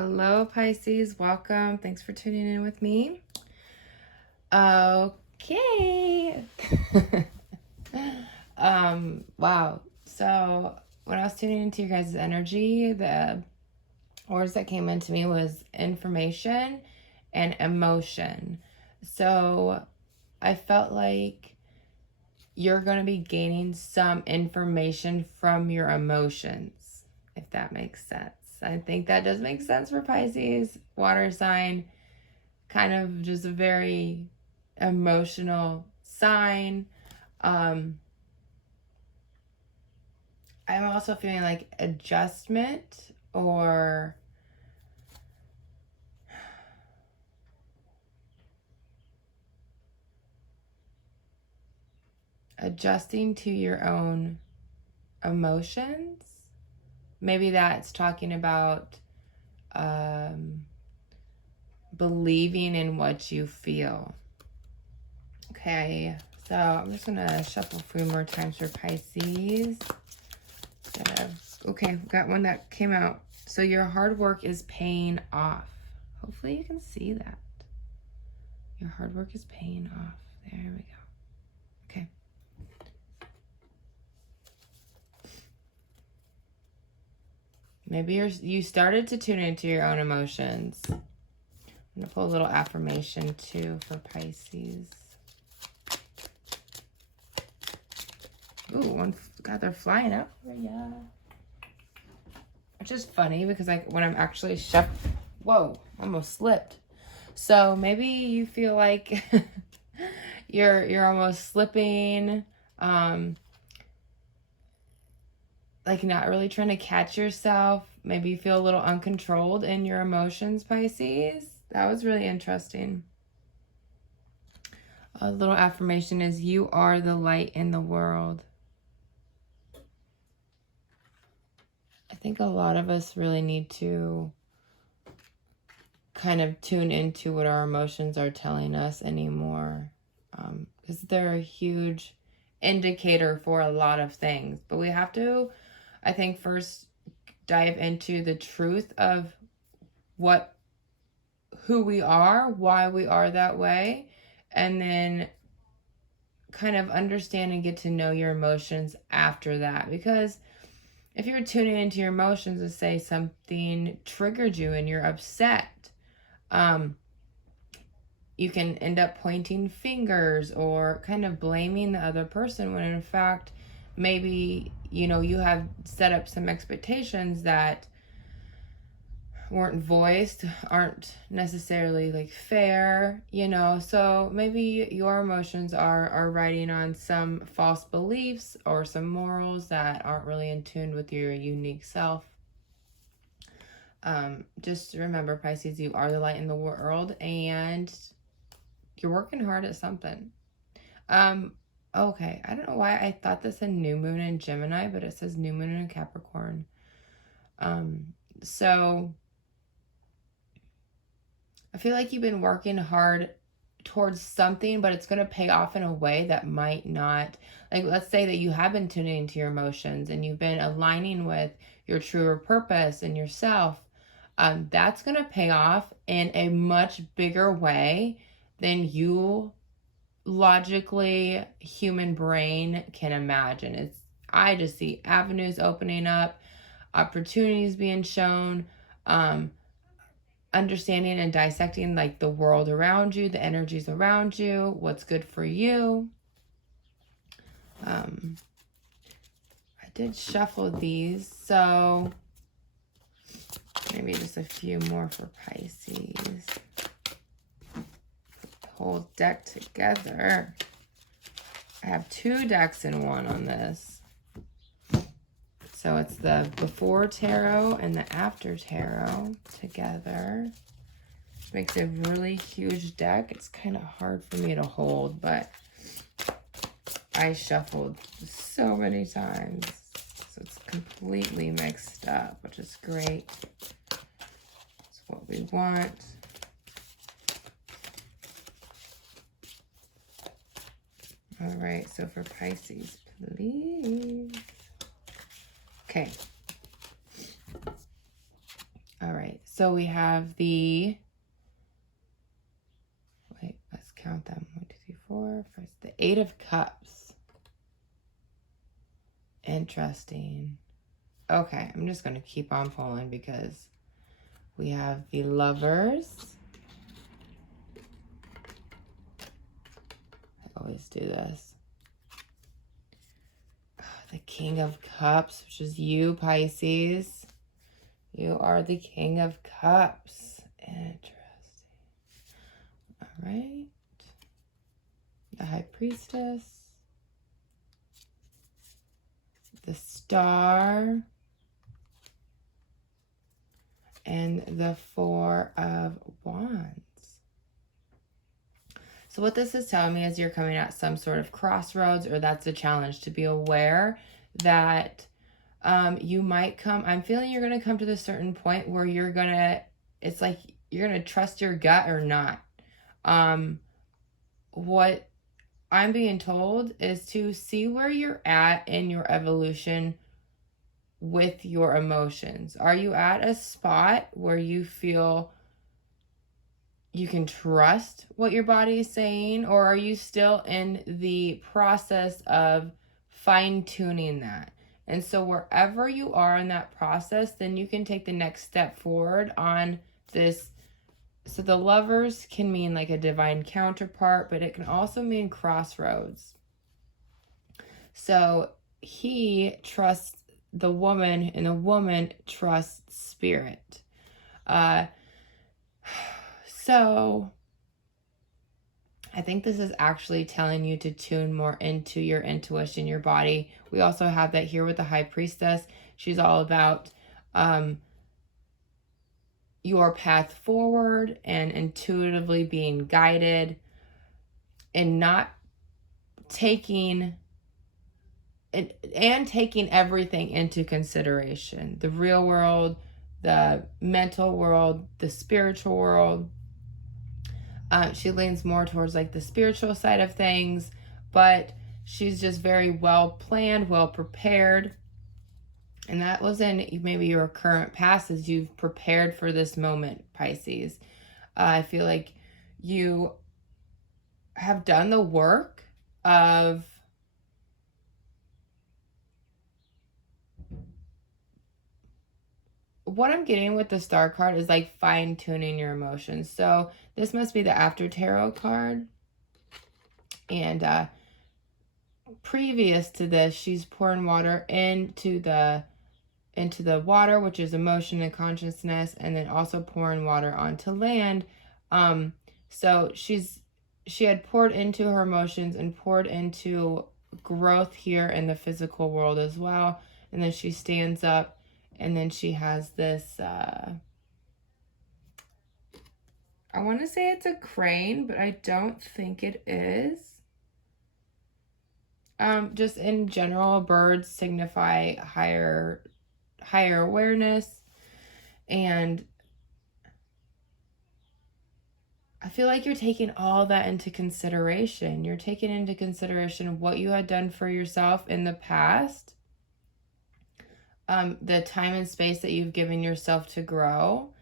Hello, Pisces. Welcome. Thanks for tuning in with me. Okay. Wow. So when I was tuning into your guys' energy, the words that came into me was information and emotion. So I felt like you're going to be gaining some information from your emotions, if that makes sense. I think that does make sense for Pisces, water sign, kind of just a very emotional sign. I'm also feeling like adjustment or adjusting to your own emotions. Maybe that's talking about believing in what you feel. Okay, so I'm just gonna shuffle a few more times for Pisces. Okay, got one that came out. So your hard work is paying off. Hopefully you can see that. Your hard work is paying off. There we go. Okay. Maybe you started to tune into your own emotions. I'm going to pull a little affirmation too for Pisces. Ooh, God, they're flying out. Yeah. Which is funny because when I'm actually whoa, almost slipped. So maybe you feel like you're almost slipping, like not really trying to catch yourself. Maybe you feel a little uncontrolled in your emotions, Pisces. That was really interesting. A little affirmation is you are the light in the world. I think a lot of us really need to kind of tune into what our emotions are telling us anymore, because they're a huge indicator for a lot of things. But we have to, I think, first dive into the truth of who we are, why we are that way, and then kind of understand and get to know your emotions after that. Because if you're tuning into your emotions to say something triggered you and you're upset, you can end up pointing fingers or kind of blaming the other person when in fact maybe you have set up some expectations that weren't voiced, aren't necessarily like fair, so maybe your emotions are riding on some false beliefs or some morals that aren't really in tune with your unique self. Just remember, Pisces, you are the light in the world and you're working hard at something. Okay, I don't know why I thought this said new moon in Gemini, but it says new moon in Capricorn. So I feel like you've been working hard towards something, but it's going to pay off in a way that might not. Like, let's say that you have been tuning into your emotions and you've been aligning with your truer purpose and yourself. That's going to pay off in a much bigger way than you logically human brain can imagine. I just see avenues opening up, opportunities being shown, understanding and dissecting like the world around you, the energies around you, what's good for you. I did shuffle these, so maybe just a few more for Pisces. Whole deck together. I have two decks in one on this. So it's the before tarot and the after tarot together. Which makes a really huge deck. It's kind of hard for me to hold, but I shuffled so many times. So it's completely mixed up, which is great. It's what we want. All right, so for Pisces, please. Okay. All right, So we have the, wait, let's count them. 1, 2, 3, 4, 5, the 8 of Cups. Interesting. Okay, I'm just going to keep on pulling because we have the Lovers. I always do this. The King of Cups, which is you, Pisces. You are the King of Cups. Interesting. All right. The High Priestess. The Star. And the Four of Wands. So what this is telling me is you're coming at some sort of crossroads, or that's a challenge, to be aware that you might come, I'm feeling you're going to come to this certain point where you're going to, it's like you're going to trust your gut or not. What I'm being told is to see where you're at in your evolution with your emotions. Are you at a spot where you feel you can trust what your body is saying, or are you still in the process of fine-tuning that? And so wherever you are in that process, then you can take the next step forward on this. So the Lovers can mean like a divine counterpart, but it can also mean crossroads. So he trusts the woman, and the woman trusts spirit. So I think this is actually telling you to tune more into your intuition, your body. We also have that here with the High Priestess. She's all about your path forward and intuitively being guided and not taking and taking everything into consideration. The real world, the mental world, the spiritual world. She leans more towards like the spiritual side of things, but she's just very well planned, well prepared. And that was in maybe your current past as you've prepared for this moment, Pisces. I feel like you have done the work of what I'm getting with the Star card is like fine-tuning your emotions. So this must be the After Tarot card. And previous to this, she's pouring water into the water, which is emotion and consciousness, and then also pouring water onto land. So she had poured into her emotions and poured into growth here in the physical world as well. And then she stands up, and then she has this, I want to say it's a crane, but I don't think it is. Just in general, birds signify higher awareness, and I feel like you're taking all that into consideration. You're taking into consideration what you had done for yourself in the past, the time and space that you've given yourself to grow,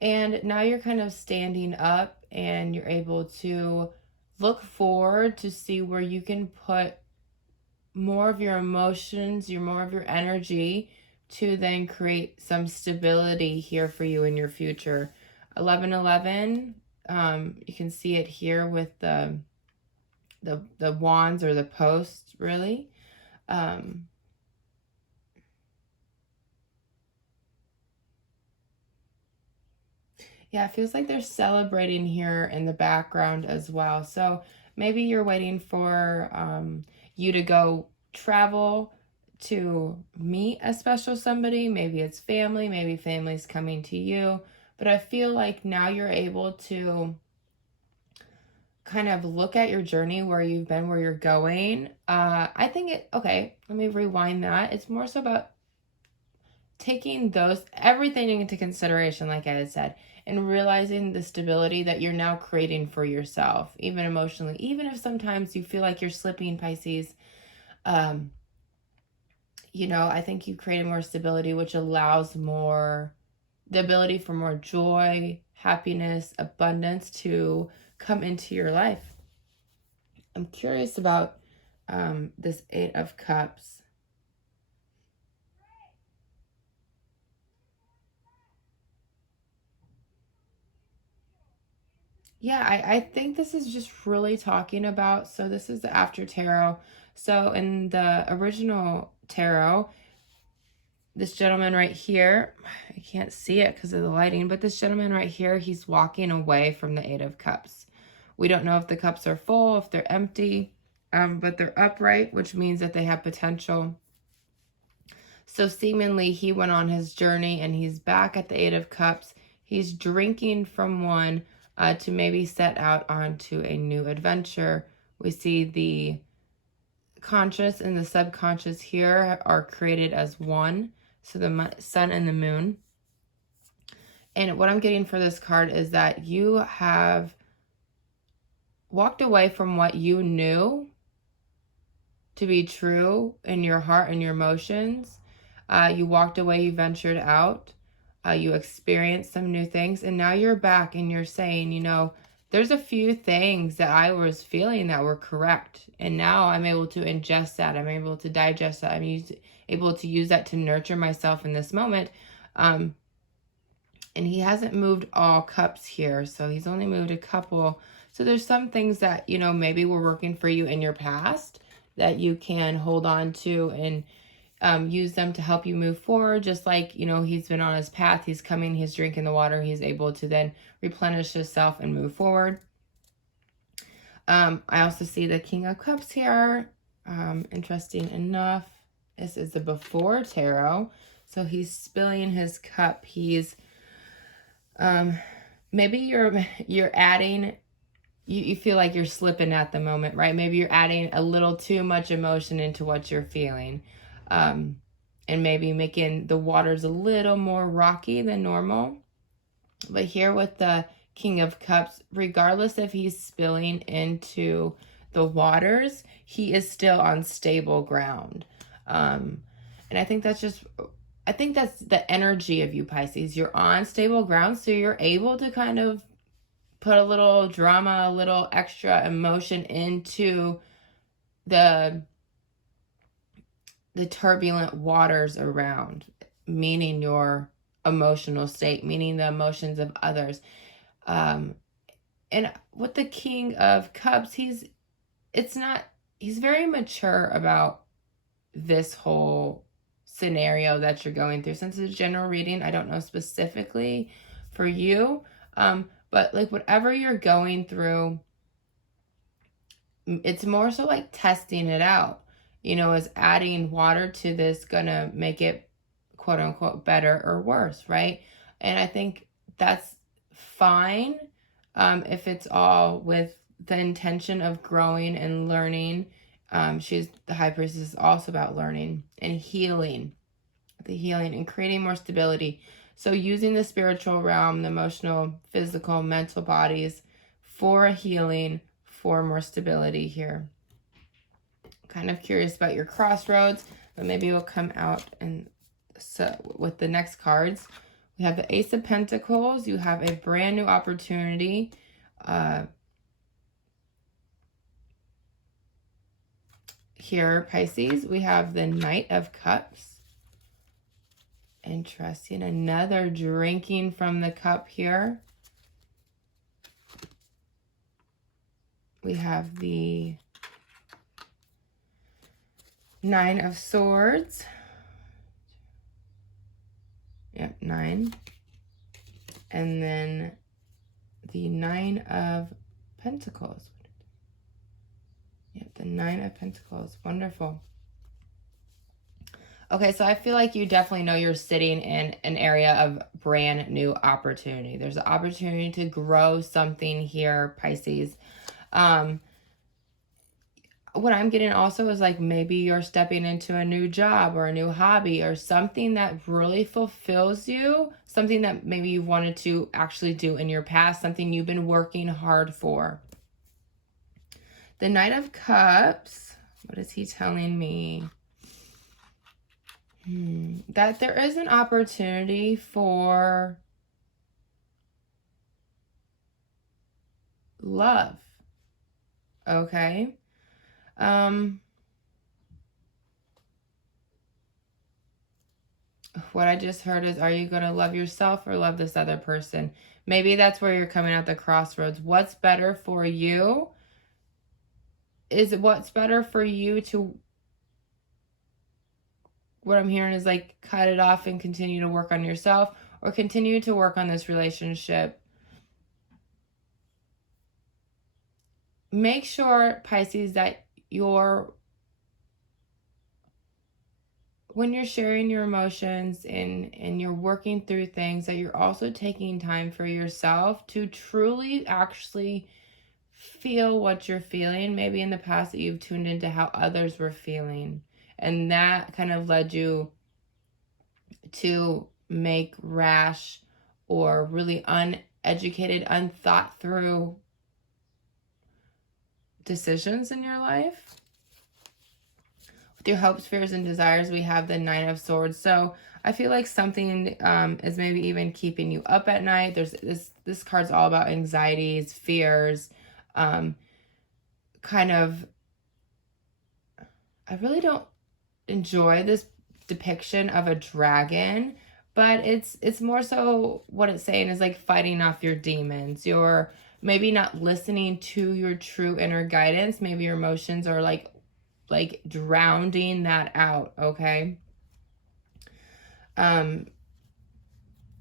and now you're kind of standing up and you're able to look forward to see where you can put more of your emotions, more of your energy to then create some stability here for you in your future. 1111, you can see it here with the wands or the posts, really. Yeah, it feels like they're celebrating here in the background as well. So maybe you're waiting for you to go travel to meet a special somebody. Maybe it's family, maybe family's coming to you. But I feel like now you're able to kind of look at your journey, where you've been, where you're going. I think okay, let me rewind that. It's more so about taking everything into consideration, like I had said, and realizing the stability that you're now creating for yourself, even emotionally, even if sometimes you feel like you're slipping, Pisces. I think you created more stability, which allows more the ability for more joy, happiness, abundance to come into your life. I'm curious about this Eight of Cups. Yeah, I think this is just really talking about, so this is the after tarot. So in the original tarot, this gentleman right here, I can't see it because of the lighting, but this gentleman right here, he's walking away from the Eight of Cups. We don't know if the cups are full, if they're empty, but they're upright, which means that they have potential. So seemingly he went on his journey and he's back at the Eight of Cups. He's drinking from one to maybe set out onto a new adventure. We see the conscious and the subconscious here are created as one. So the sun and the moon. And what I'm getting for this card is that you have walked away from what you knew to be true in your heart and your emotions. You walked away, you ventured out, you experienced some new things, and now you're back and you're saying, you know, there's a few things that I was feeling that were correct, and now I'm able to ingest that, I'm able to digest that, I'm able to use that to nurture myself in this moment. And he hasn't moved all cups here, so he's only moved a couple. So there's some things that, you know, maybe were working for you in your past that you can hold on to and use them to help you move forward. Just like, you know, he's been on his path, he's coming, he's drinking the water, he's able to then replenish himself and move forward. I also see the King of Cups here. Interesting enough, this is the before tarot. So he's spilling his cup. He's maybe you're adding, you feel like you're slipping at the moment, right? Maybe you're adding a little too much emotion into what you're feeling. And maybe making the waters a little more rocky than normal. But here with the King of Cups, regardless if he's spilling into the waters, he is still on stable ground. And I think that's the energy of you, Pisces. You're on stable ground, so you're able to kind of put a little drama, a little extra emotion into the turbulent waters around, meaning your emotional state, meaning the emotions of others. And with the King of Cups, he's very mature about this whole scenario that you're going through. Since it's a general reading, I don't know specifically for you, but like whatever you're going through, it's more so like testing it out. You know, is adding water to this gonna make it quote unquote better or worse, right? And I think that's fine if it's all with the intention of growing and learning. The High Priestess is also about learning and healing, and creating more stability. So using the spiritual realm, the emotional, physical, mental bodies for healing, for more stability here. Kind of curious about your crossroads, but maybe it will come out. And so with the next cards, we have the Ace of Pentacles. You have a brand new opportunity. Here, Pisces, we have the Knight of Cups. Interesting. Another drinking from the cup here. We have the Nine of Swords. Yep, 9. And then the Nine of Pentacles. Yep, the Nine of Pentacles. Wonderful. Okay, so I feel like you definitely know you're sitting in an area of brand new opportunity. There's an opportunity to grow something here, Pisces. What I'm getting also is like maybe you're stepping into a new job or a new hobby or something that really fulfills you, something that maybe you wanted to actually do in your past, something you've been working hard for. The Knight of Cups, what is he telling me? That there is an opportunity for love. Okay. What I just heard is, are you going to love yourself or love this other person? Maybe that's where you're coming at the crossroads. What's better for you? Is what's better for you to, what I'm hearing is like cut it off and continue to work on yourself, or continue to work on this relationship. Make sure, Pisces, that when you're sharing your emotions and you're working through things, that you're also taking time for yourself to truly actually feel what you're feeling. Maybe in the past that you've tuned into how others were feeling, and that kind of led you to make rash or really uneducated, unthought through decisions in your life. With your hopes, fears, and desires, we have the Nine of Swords. So I feel like something is maybe even keeping you up at night. There's this card's all about anxieties, fears, kind of. I really don't enjoy this depiction of a dragon, but it's more so what it's saying is like fighting off your demons. You're maybe not listening to your true inner guidance. Maybe your emotions are like drowning that out, okay?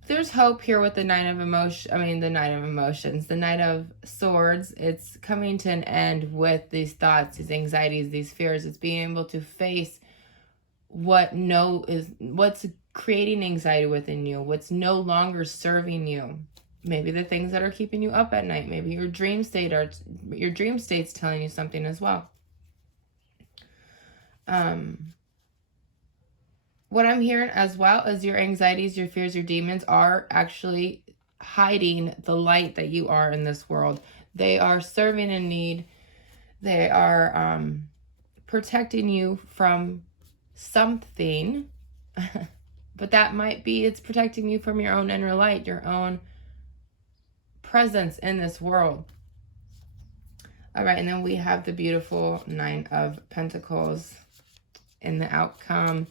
There's hope here with the Nine of Emotions, the Knight of Swords. It's coming to an end with these thoughts, these anxieties, these fears. It's being able to face what's creating anxiety within you, what's no longer serving you. Maybe the things that are keeping you up at night. Maybe your dream state's telling you something as well. What I'm hearing as well is your anxieties, your fears, your demons are actually hiding the light that you are in this world. They are serving a need. They are protecting you from something. But that might be, it's protecting you from your own inner light, your own presence in this world. All right, and then we have the beautiful Nine of Pentacles in the outcome.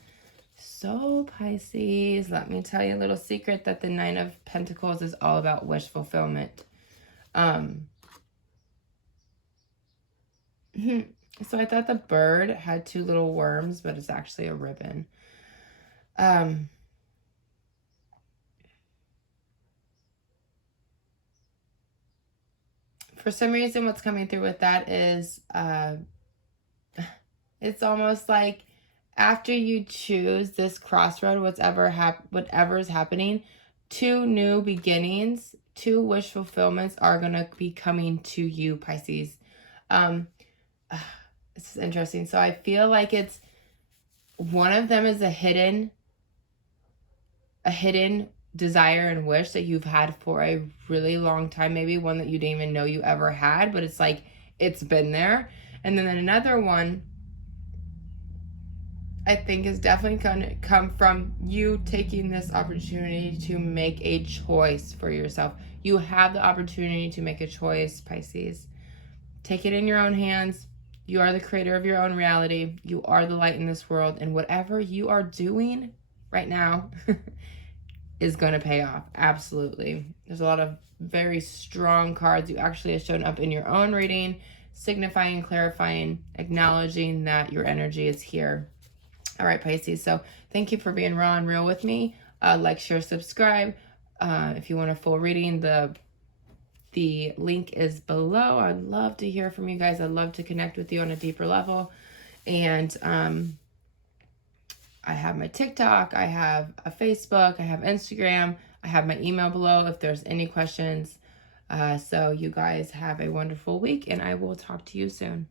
So Pisces, let me tell you a little secret that the Nine of Pentacles is all about wish fulfillment. So I thought the bird had two little worms, but it's actually a ribbon. For some reason, what's coming through with that is it's almost like after you choose this crossroad, whatever's happening, two new beginnings, two wish fulfillments are going to be coming to you, Pisces. This is interesting. So I feel like it's one of them is a hidden desire and wish that you've had for a really long time, maybe one that you didn't even know you ever had, but it's like it's been there. And then another one I think is definitely going to come from you taking this opportunity to make a choice for yourself. You have the opportunity to make a choice, Pisces. Take it in your own hands. You are the creator of your own reality. You are the light in this world. And whatever you are doing right now is going to pay off. Absolutely. There's a lot of very strong cards. You actually have shown up in your own reading, signifying, clarifying, acknowledging that your energy is here. All right, Pisces. So thank you for being raw and real with me. Like, share, subscribe. If you want a full reading, the link is below. I'd love to hear from you guys. I'd love to connect with you on a deeper level. And I have my TikTok. I have a Facebook. I have Instagram. I have my email below if there's any questions. So you guys have a wonderful week, and I will talk to you soon.